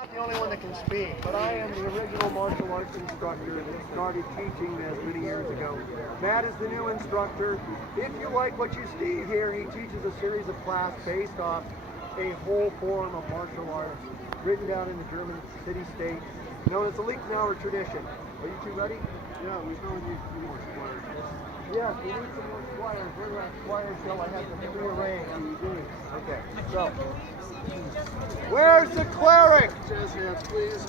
Not the only one that can speak, but I am the original martial arts instructor that started teaching this many years ago. Matt is the new instructor. If you like what you see here, he teaches a series of class based off a whole form of martial arts written down in the German city-state known as the Liechtenauer tradition. Are you two ready? Yeah, we probably need a few more squares. Yes, we need some more squires. We're going to squire until I have them prearranged. Okay, so where's the cleric? Jazz hands, please.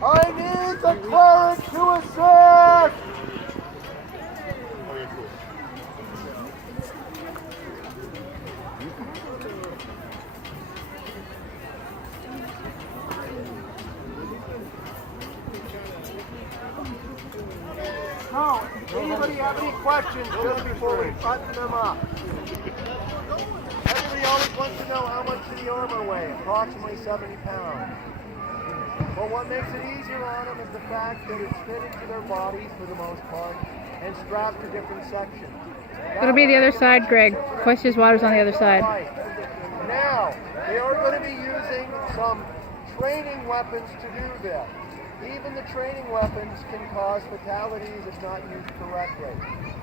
I need the cleric to assist! Now, anybody have any questions just before we button them up? Everybody always wants to know how much does the armor weigh? Approximately 70 pounds. But what makes it easier on them is the fact that it's fitted to their bodies for the most part and strapped to different sections. It'll be the other side, Greg. Questions Water's on the other side. Right. Now, they are going to be using some training weapons to do this. Even the training weapons can cause fatalities if not used correctly.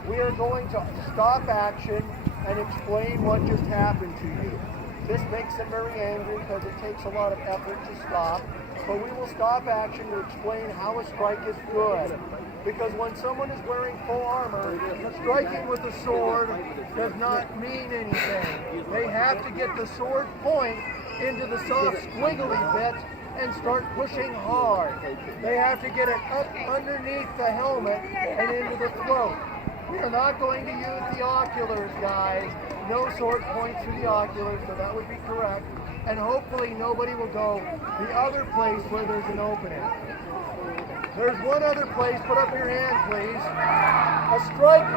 We are going to stop action and explain what just happened to you. This makes them very angry because it takes a lot of effort to stop, but we will stop action to explain how a strike is good. Because when someone is wearing full armor, striking with a sword does not mean anything. They have to get the sword point into the soft squiggly bit and start pushing hard. They have to get it up underneath the helmet and into the throat. We are not going to use the oculars, guys. No sword points through the oculars, so that would be correct. And hopefully nobody will go the other place where there's an opening. There's one other place. Put up your hand, please. A strike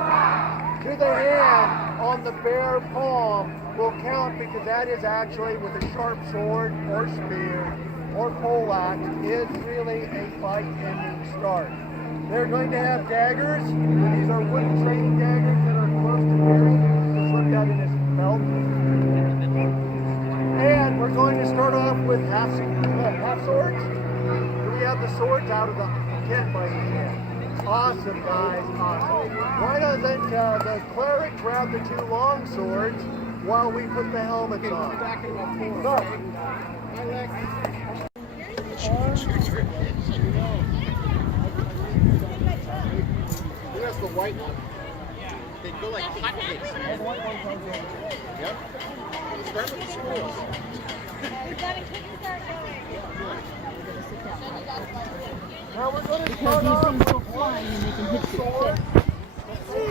to the hand on the bare palm will count because that is actually with a sharp sword or spear or poleaxe is really a fight-ending start. They're going to have daggers. These are wooden training daggers that are close to bearing. Just look at in his belt. And we're going to start off with half swords. Do we have the swords out of the kit by hand? Awesome, guys. Awesome. Why doesn't the cleric grab the two long swords while we put the helmets on? So, Who has the white one? They go like hotcakes. Yep. Start with the schools. now we're going to start off with one sword. These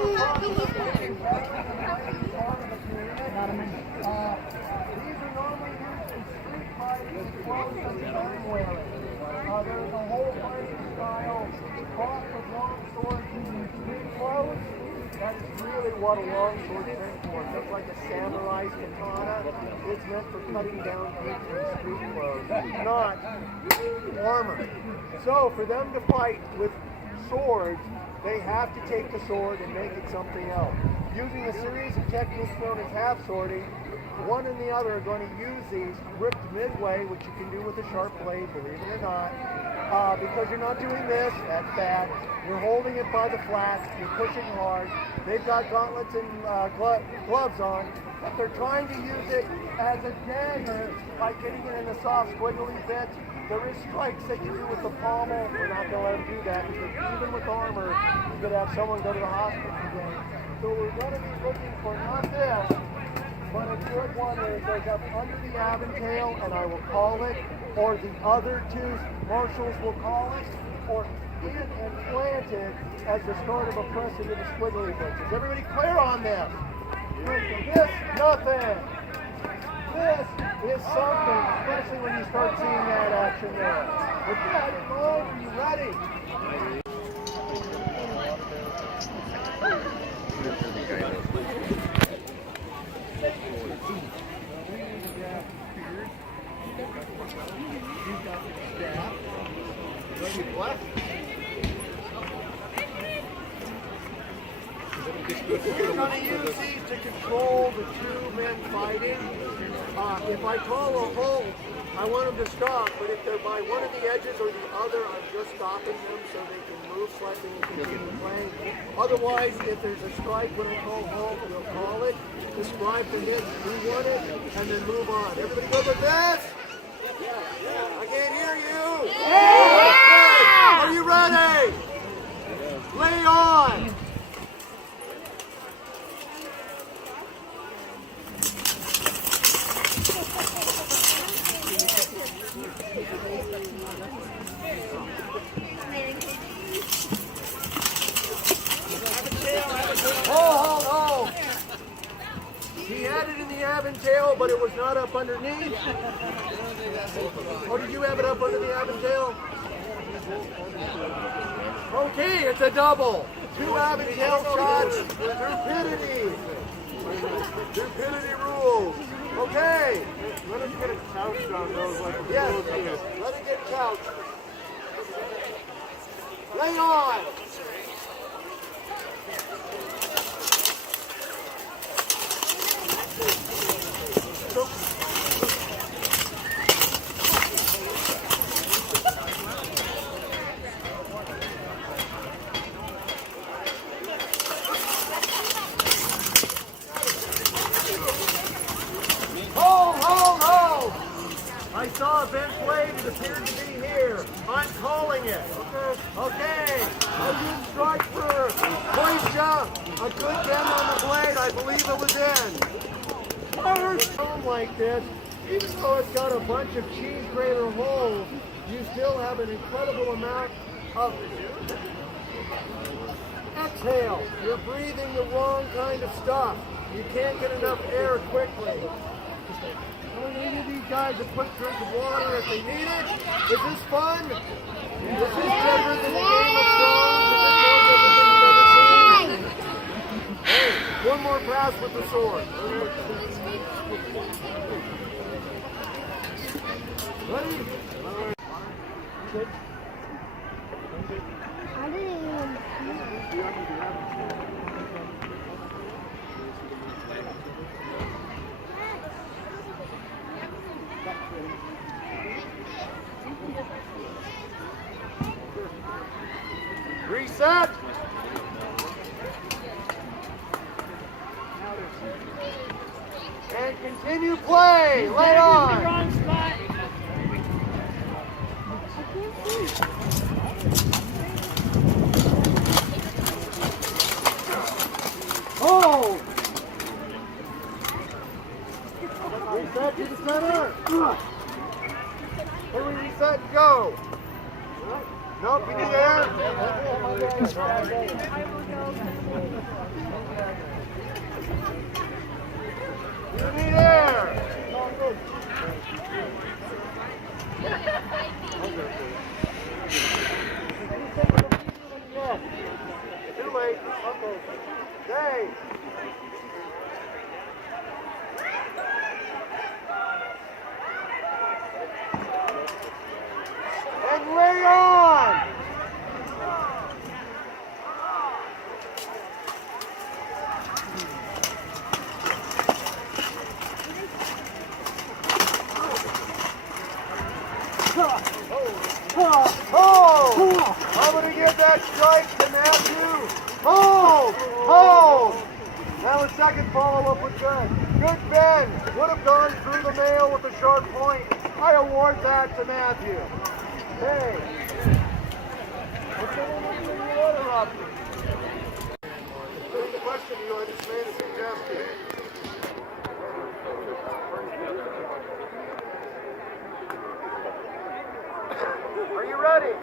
are normally used in street fighting as well as gun wearing. There's a whole fighting style fought with long swords using street clothes. That is really what a long sword is meant for. Just like a samurai's katana, it's meant for cutting down people in street clothes, not armor. So for them to fight with swords, they have to take the sword and make it something else. Using a series of techniques known as half swording, one and the other are going to use these ripped midway, which you can do with a sharp blade, believe it or not. Because you're not doing this, that's bad. You're holding it by the flats, you're pushing hard. They've got gauntlets and gloves on, but they're trying to use it as a dagger by getting it in the soft squiggly bits. There is strikes they can do with the pommel. We're not going to let them do that because even with armor, you could have someone go to the hospital today. So we're going to be looking for not this, but a good one that goes up under the aventail, and I will call it, or the other two marshals will call it, or in and planted as the start of a press into the squiggly bits. Is everybody clear on this? This, nothing. This is something, especially when you start seeing that action there. With that in mind, are you ready? Ready, what? You're going to use these to control the two men fighting. If I call a halt, I want them to stop, but if they're by one of the edges or the other, I'm just stopping them so they can move slightly and continue playing. Otherwise, if there's a strike when I call halt, we'll call it, describe to him who won it, and then move on. Everybody good with this? I can't hear you. Yeah. Are you ready? Lay on. Oh. He had it in the Aventail, but it was not up underneath. Oh, did you have it up under the Aventail? Okay, it's a double. 2 Aventail shots. Stupidity. Stupidity rules. Okay. Let us get a couch on those like Yes, let it get couched. Lay on. Hold. I saw a bent blade. It appeared to be here. I'm calling it. Okay. A good strike for Koisha. A good bend on the blade. I believe it was in. Home like this, even though it's got a bunch of cheese grater holes, you still have an incredible amount of exhale. You're breathing the wrong kind of stuff. You can't get enough air quickly. I'm going to give these guys a quick drink of water if they need it. Is this fun? This is better than the Game of Thrones. Is this more than the thing you've ever seen? Hey, one more pass with the sword. Ready? I didn't even. Reset. And continue play. Lay on. Hold. Reset to the center. Hurry, reset, and go. Nope, you need air. You need air. Too late. Hey. And lay on. I'm going to give that strike to Matthew. Hold. Now a second follow-up with good. Good bend. Would have gone through the mail with a sharp point. I award that to Matthew. Hey. What's going on with the order up? There's a question you. I just made a suggestion. Are you ready?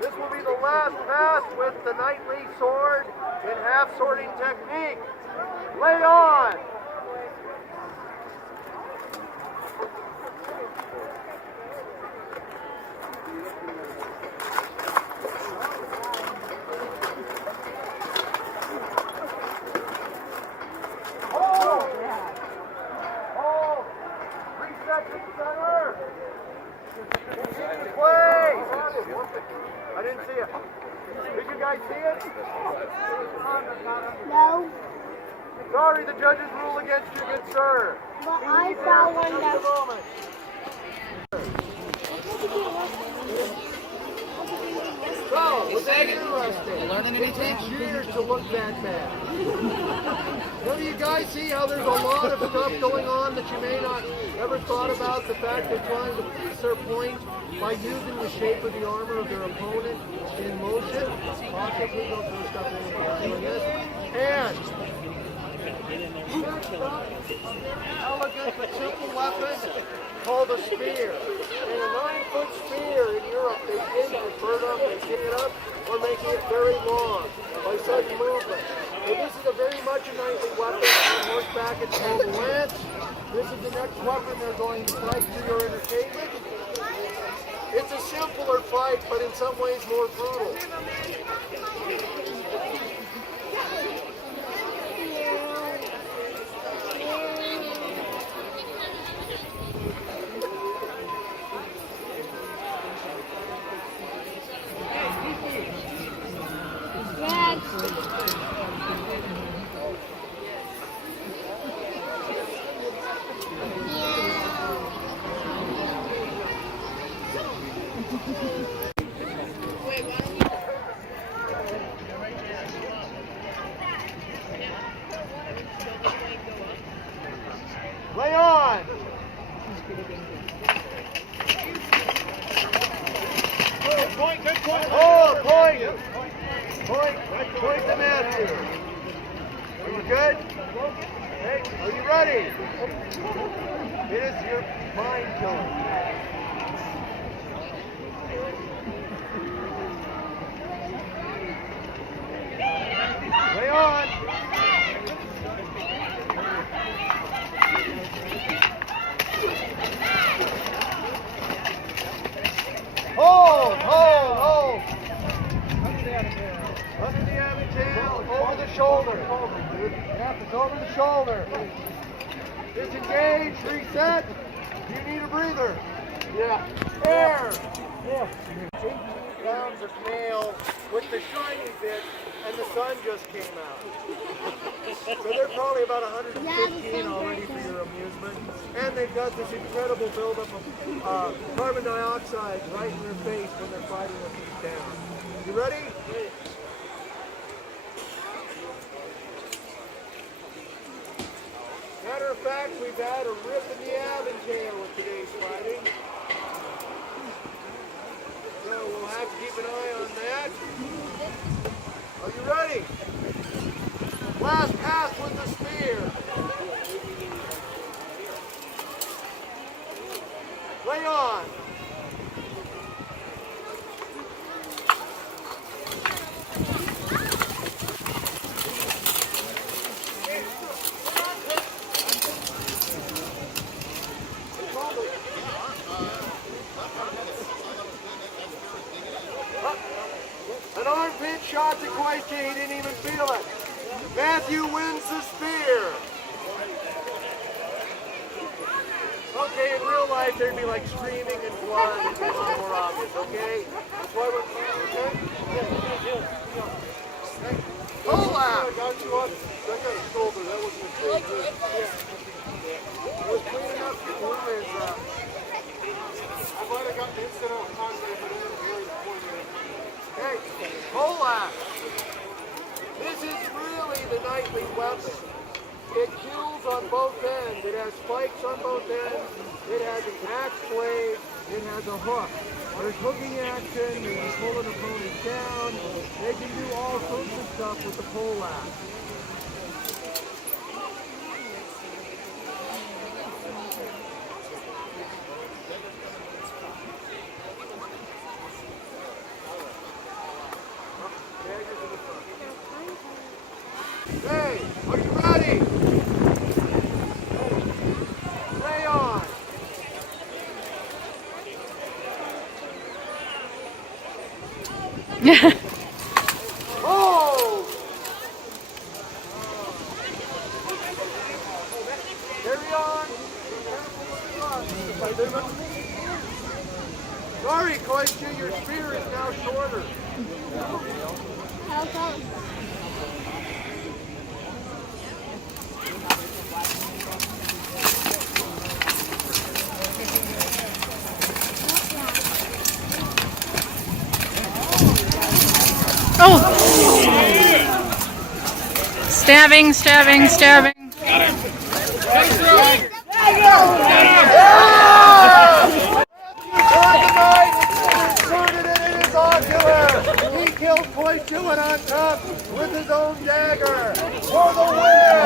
This will be the last pass with the knightly sword in half sorting technique. Lay on. Hold. Reset to the center. Continue play. I didn't see it. Did you guys see it? No, Sorry, the judges rule against you, good sir. but I saw one Just that. a moment. So, was that interesting? Learning anything? It takes years to look that bad. Don't you guys see how there's a lot of stuff going on that you may not ever thought about? The fact they're trying to prove their point by using the shape of the armor of their opponent in motion. Possibly go through stuff in doing this. And elegant but simple weapon called a spear. And a 9-foot spear in Europe, they dig and burn up and pick it up, or making it very long by sudden movement. So this is a very much a knightly weapon. On horseback, it's called a lance. This is the next weapon they're going to fight to your entertainment. It's a simpler fight, but in some ways more brutal. Lay on! Point, good point. Oh, point! Point to Matthew. Are you good? Hey, are you ready? It is your mind killer. Lay on! Hold! Under the Aventail, over the shoulder. Yep, it's over the shoulder. Disengage, reset. You need a breather. Yeah. Air. 18 pounds of nail with the shiny bit, and the sun just came out. So they're probably about 115 already for your amusement. And they've got this incredible buildup of carbon dioxide right in their face when they're fighting with these down. You ready? Matter of fact, we've had a rip in the Aventail with today's fighting. So we'll have to keep an eye on that. Are you ready? Last pass with the spear. Lay on. An armpit shot to Quaiche, he didn't even feel it. Matthew wins the spear. Okay, in real life there'd be like screaming and blood. It'd be a lot more obvious, okay? That's why we're okay? Hold on! I got you on. I got a shoulder. That wasn't a big good. I was cleaning up your wound. I might have gotten incidental contact, but it was very important. Hey, Polak! This is really the knightly weapon. It kills on both ends. It has spikes on both ends. It has an axe blade. It has a hook. There's hooking action. They can pull an opponent down. They can do all sorts of stuff with the Polak. Hey, are you ready? Lay on. Oh! Carry on. Sorry, Koichi, your spear is now shorter. Okay. Oh! Stabbing, stabbing, stabbing. Included it in his ocular. He killed Toy Chewin on top with his own dagger for the win.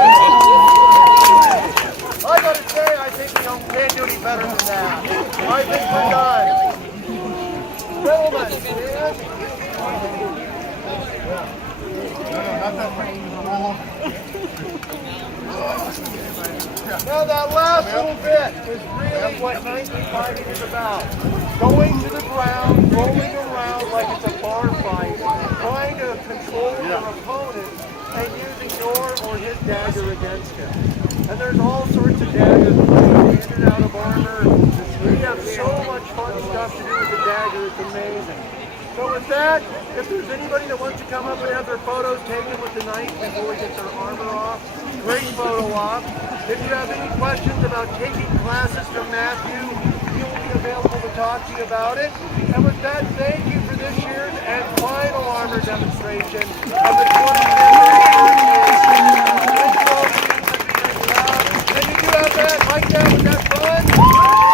I gotta say, I think we can't do any better than that. I think we're done. Gentlemen, now that last little bit is really what night fighting is about. Going to the ground, rolling around like it's a bar fight, trying to control your opponent and using your or his dagger against him. And there's all sorts of daggers in and out of armor. We have so much fun stuff to do with the dagger, it's amazing. So with that, if there's anybody that wants to come up and have their photos taken with the knife before we get their armor off, great photo op. If you have any questions about taking classes from Matthew, he will be available to talk to you about it. And with that, thank you for this year's and final armor demonstration of the 20th anniversary. And you do have that, Mike, was that fun?